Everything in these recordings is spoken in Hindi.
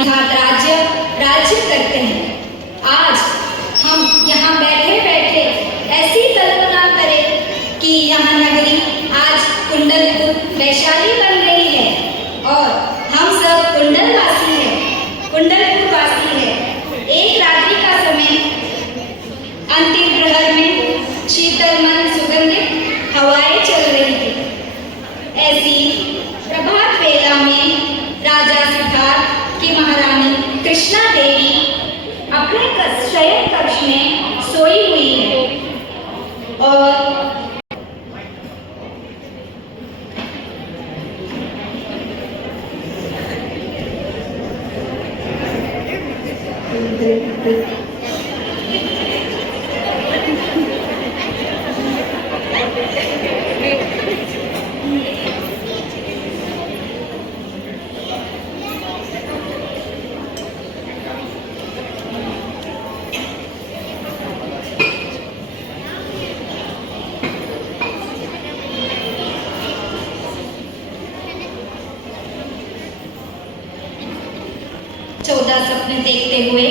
यहाँ राज्य राज्य करते हैं। आज हम यहाँ बैठे बैठे ऐसी कल्पना करें कि यहाँ नगरी आज कुंडलपुर वैशाली बन रही है और हम सब कुंडलवासी हैं, कुंडलपुरवासी हैं। एक रात्रि का समय, अंतिम प्रहर में शीतल मन सुगंधित हवाएं चल रही थी। ऐसी प्रभात वेला में राजा सिद्धार्थ की महारानी कृष्णा देवी अपने शयन कक्ष में सोई हुई है और चौदह सपने देखते हुए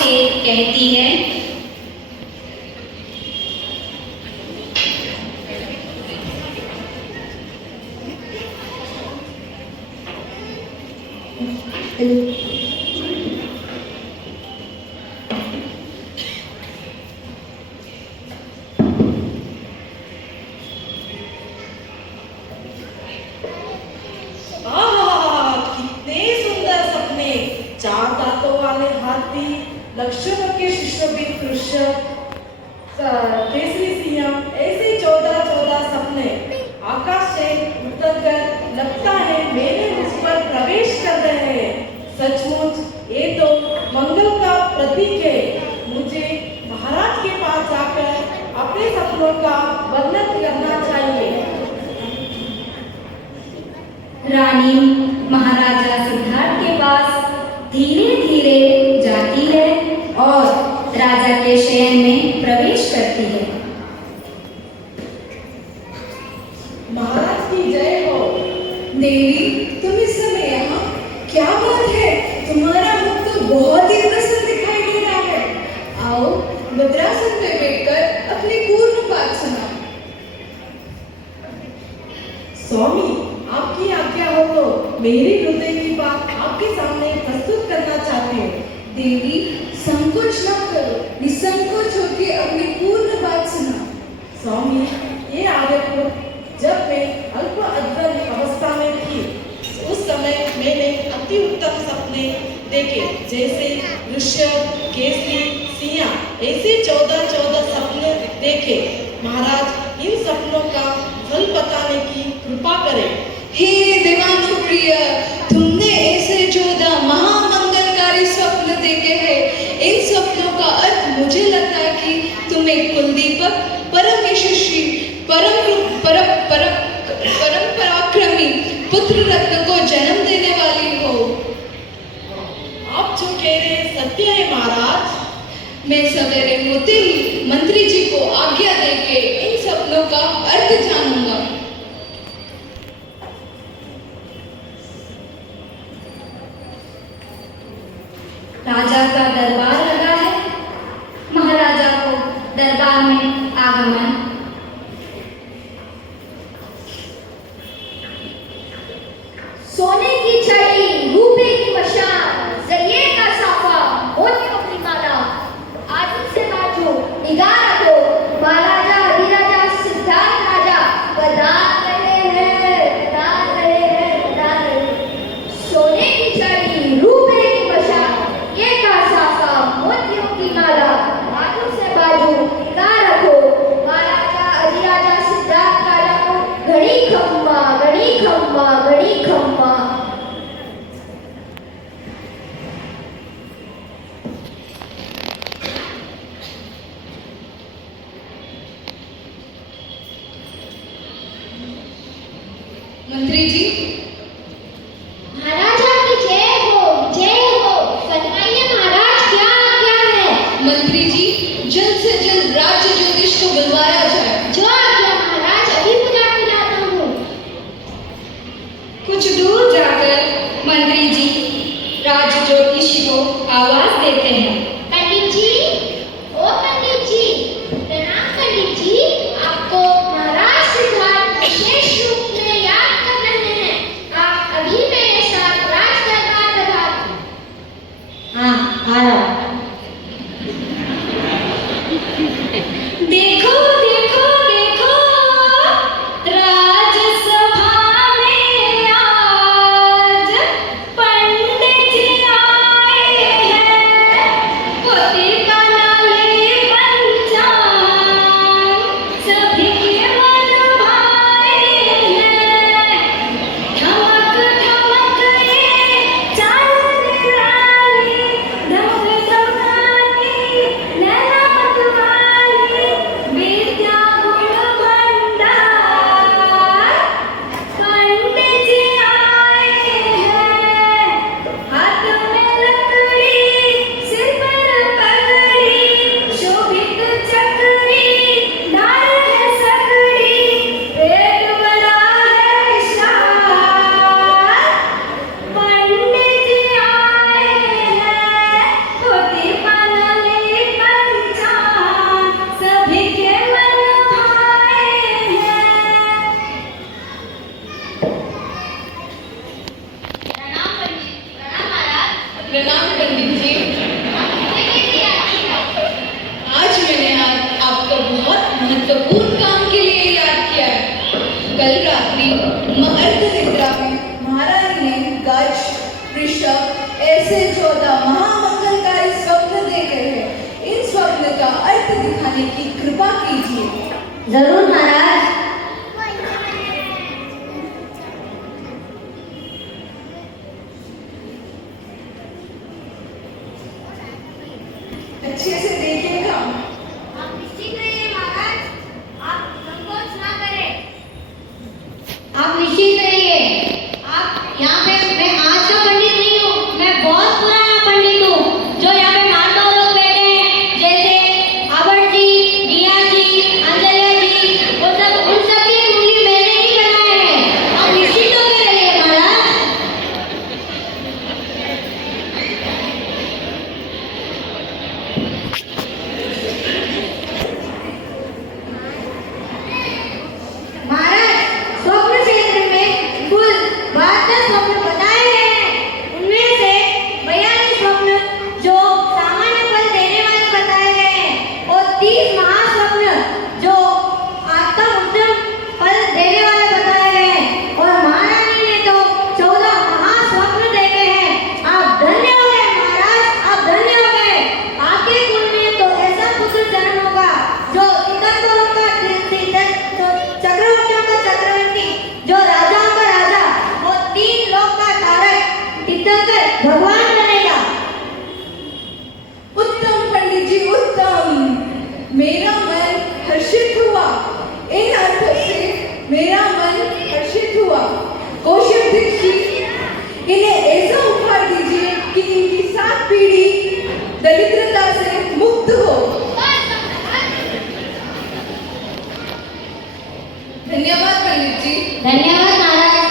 से कहती है, कितने सुंदर सपने। चार दांतों वाले हाथी, लक्ष्मण के शिष्य भी कृष्ण, केसरी सिंह, ऐसे 14 सपने आकाश से उतरकर लगता है मेरे मुझ पर प्रवेश कर रहे हैं। सचमुच ये तो मंगल का प्रतीक है। मुझे महाराज के पास जाकर अपने सपनों का वर्णन करना चाहिए। रानी महाराजा सिद्धार्थ के पास धीरे धीरे जाती है और राजा के शयन में प्रवेश करती है। महाराज की जय हो। देवी, तुम इस समय यहाँ? क्या बात है? तुम्हारा मुख तो बहुत ही प्रसन्न दिखाई दे रहा है। आओ, भद्रासन में बैठकर अपनी पूर्ण बात सुनाओ। स्वामी, आपकी आज्ञा हो तो मेरी हृदय की बात आपके सामने प्रस्तुत करना चाहती हूँ। देवी, संकोच न करो, निसंकोच होकर अपनी पूर्ण बात सुनाओ। स्वामी, ये आर्यपुर जब मैं अल्प अध्ययन अवस्था में थी, उस समय मैंने अति उत्तम सपने देखे, जैसे ऋषभ, केसरी, सिंह, ऐसे 14 सपने देखे। महाराज, इन सपनों का फल बताने की कृपा करें। हे देवानु प्रिय, तुमने ऐसे 14 महामंगलकारी स्वप्न देखे हैं। इन स्वप्नों का अर्थ मुझे लगता है कि तुम एक कुलदीपक, परम यशस्वी, परम पराक्रमी पुत्र रत्न को जन्म देने वाली हो। आप जो कह रहे हैं सत्य है महाराज। मैं सवेरे होते ही मंत्री जी को आज्ञा देके इन सपनों का अर्थ जानूंगा। राजा का दरबार लगा है। महाराजा को दरबार में आगमन। सोने की छड़ी, रूपे की मशाल, जरिए का साफा, मोतियों की माला, आदमी से बाजू निगाह रखो, महाराजा अधिराजा सिद्धार्थ राजा बदान रहे हैं, बदान रहे हैं, बदान रहे हैं। सोने की छड़ी, रूपे की मशाल, ये का साफा, मोतियों की माला, आदमी से बाजू निगाह रखो, महाराजा अधिराजा सिद्धार्थ राजा को घड़ी खम्मा, घड़ी खम्मा, घड़ी खम्मा। मंत्री जी, महाराजा की जय हो, जय हो। फरमाइए महाराज, क्या आज्ञा है? मंत्री जी, जल्द से जल्द राज्य ज्योतिष को बुलवाया जाए। जो आज्ञा महाराज, अभी बुला के लाता हूँ। कुछ दूर जाकर मंत्री जी राज ज्योतिषी को आवाज देते हैं। पंडित जी, ओ पंडित जी, प्रणाम पंडित जी। आपको महाराज सिद्धार्थ विशेष रूप में याद कर रहे हैं। आप अभी मेरे साथ राज दरबार पधारें। हाँ, आ रहा। देखो कल रात्रि अर्धनिद्रा में महारानी ने गज, वृषभ ऐसे 14 महामंगलकारी स्वप्न देखे हैं। इन स्वप्न का अर्थ दिखाने की कृपा कीजिए। जरूर महाराज। अच्छे से देखिएगा। आप निश्चित रहिए महाराज, आप संकोच ना करें। आप निश्चित रहिए। आप यहाँ पे, मैं आज का पंडित नहीं हूँ, मैं बहुत पुराना पंडित हूँ। जो यहाँ पे मार्दव लोग बैठे हैं, जैसे आबड़ जी, दिया जी, अंजलिया जी, वो सब, उन सब की उंगली मैंने ही बनाए हैं। आप निश्चित होकर रहिए महाराज। महाराज, स्वप्न क्षेत्र में कुल 72 स्वप्न बताए गए हैं। उनमें से 42 स्वप्न जो सामान्य फल देने वाले बताए गए हैं और 30 महास्वप्न जो आत्म उत्तम फल देने वाले बताए गए हैं। और महारानी ने तो 14 महास्वप्न देखे हैं। आप धन्य हो गए महाराज, आप धन्य हो गए। आपके कुल में तो ऐसा पुत्र जन्म होगा जो तीर्थंकरों का चक्रवर्तियों का चक्रवर्ती, जो राजाओं का राजा और 3 लोक का तारक तीर्थंकर भगवान बनेगा। उत्तम पंडित जी, उत्तम। मेरा मन हर्षित हुआ। इन अर्थों से मेरा मन हर्षित हुआ। कोषाध्यक्ष जी, इन्हें ऐसा उपहार दीजिए कि इनकी 7 पीढ़ी दरिद्रता से मुक्त हो। धन्यवाद पंडित जी। धन्यवाद महाराज।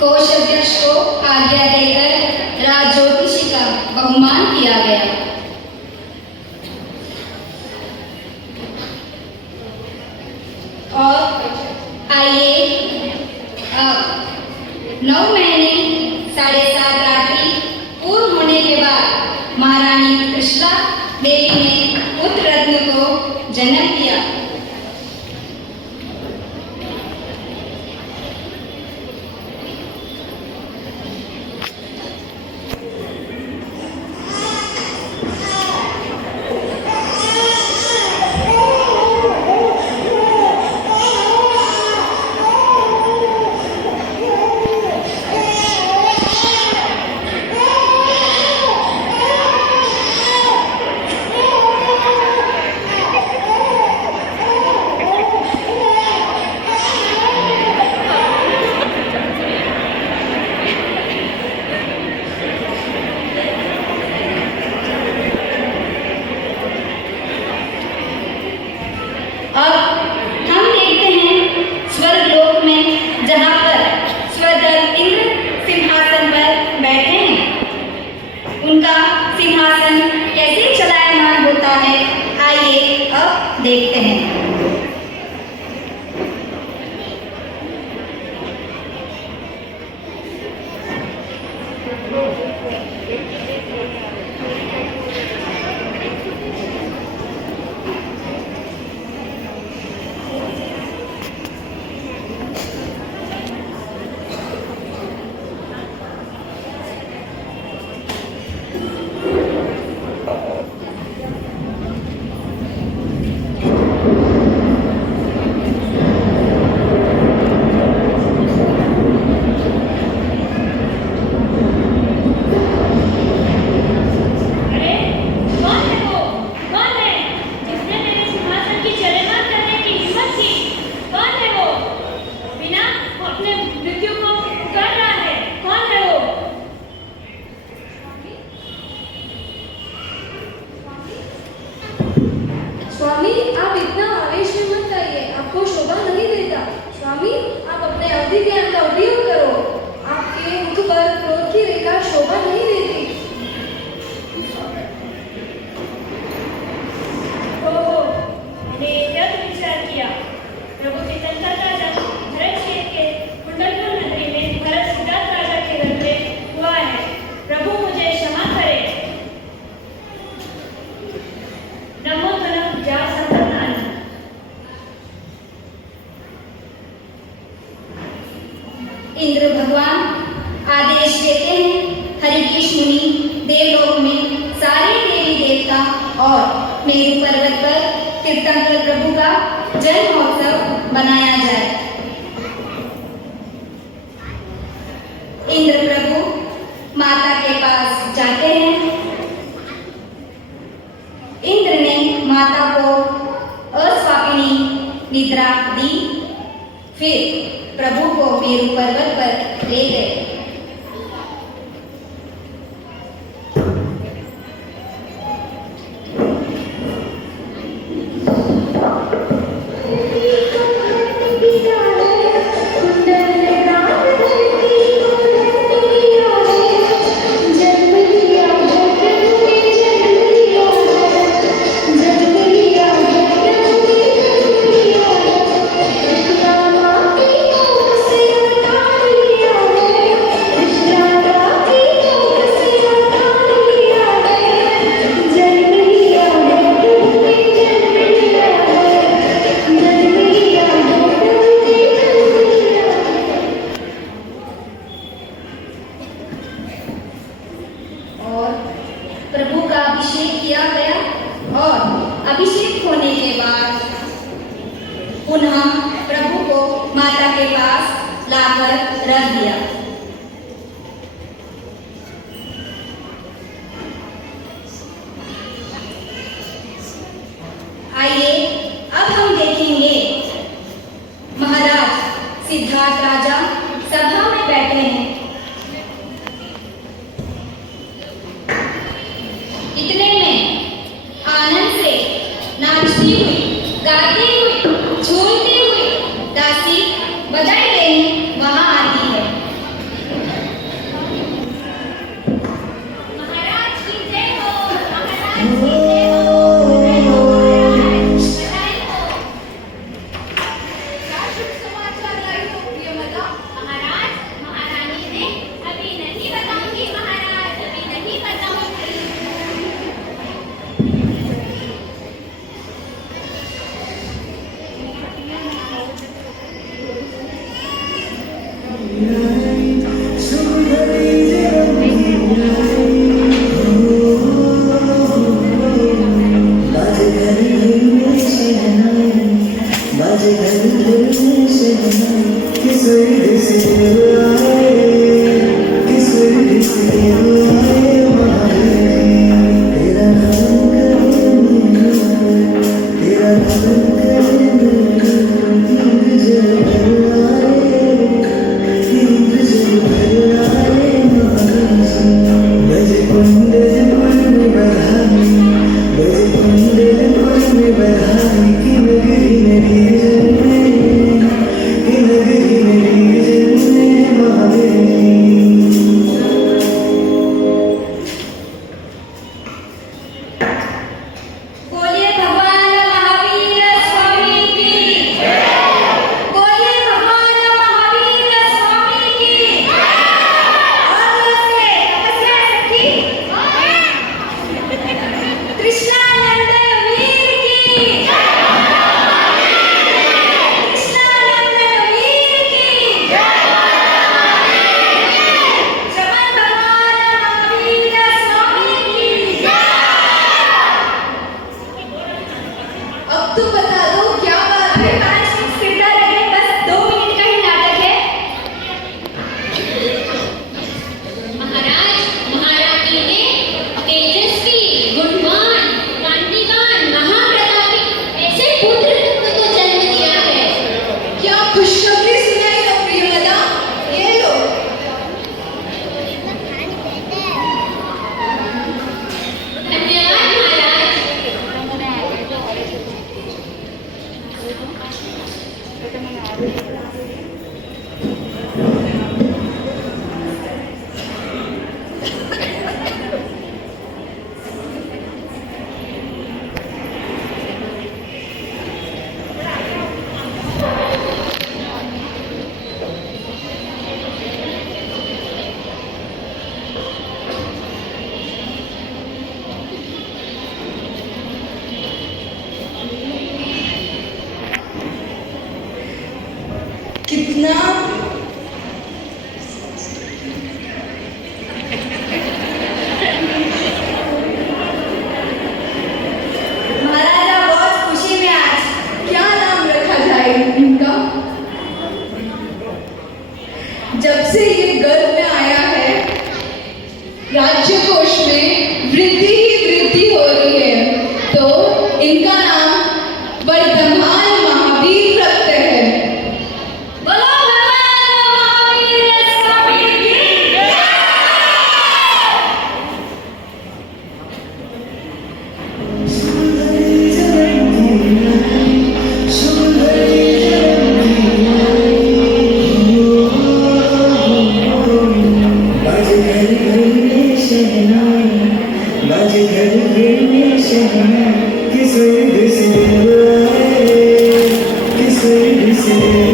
कोषाध्यक्ष को आज्ञा देकर राजज्योतिषी का बहुमान किया गया। और आइए अब 9 महीने 7.5 रात्रि पूर्ण होने के बाद महारानी कृष्णा देवी ने पुत्र रत्न को जन्म दिया। अब हम देखते हैं स्वर्गलोक में, जहाँ पर स्वर्गदेव इंद्र सिंहासन पर बैठे हैं। उनका सिंहासन कैसे चलायमान होता है, आइए अब देखते हैं। स्वामी, आप इतना आवेश में मत आइए, आपको शोभा नहीं देता। स्वामी, आप अपने अवधि ज्ञान का उपयोग करो। आपके मुख पर क्रोध की रेखा शोभा नहीं देती। ओहो, मैंने जब विचार किया, प्रभु तीर्थंकर का जन्म भरत क्षेत्र के कुंडलपुर नगरी में भरत सिद्धार्थ राजा के घर में हुआ है। प्रभु मुझे क्षमा करे। नमो तनम जा संतनानी। फिर प्रभु को मेरु पर्वत पर ले गए। और प्रभु का अभिषेक किया गया और अभिषेक होने के बाद पुनः प्रभु को माता के पास लाकर रख दिया। आइए अब हम देखेंगे महाराज सिद्धार्थ राजा सभा में बैठे हैं। इतने में आनंद से नाचती हुई, गाती हुई, झूलती हुई दासी बधाई देने वहां आती है। महाराज की जय हो, महाराज की जय हो, बधाई हो, बधाई हो। क्या शुभ समाचार लाई हो प्रियमदा? महाराज, महारानी ने अभी नहीं बताऊंगी महाराज, अभी नहीं बताऊंगी। बोलिए भगवान महावीर स्वामी की जय। बोलिए भगवान महावीर स्वामी की जय। कृष्णानंद वीर की कृष्णानंद वीर की जय भगवान महावीर स्वामी की जय। अब तो बता दो क्या बात है? 5 मिनट सिद्धा लगे, बस 2 मिनट का ही नाटक है। महाराज, महारानी ने तेजस्वी, गुणवान, कांतिवान, महाप्रतापी ऐसे पुत्र को जन्म दिया है। क्या खुशखबरी सुनाई हो प्रियमदा? ये लो। धन्यवाद महाराज। कितना महाराजा बहुत खुशी में आज। क्या नाम रखा जाए इनका? जब से ये गर्भ में आया है, राज्य कोष में वृद्धि ही वृद्धि हो रही है, तो इनका नाम वर्धमान महावीर रखते हैं। शहर प्रेमी शहर किस स्वर्ग से आए, किस स्वर्ग से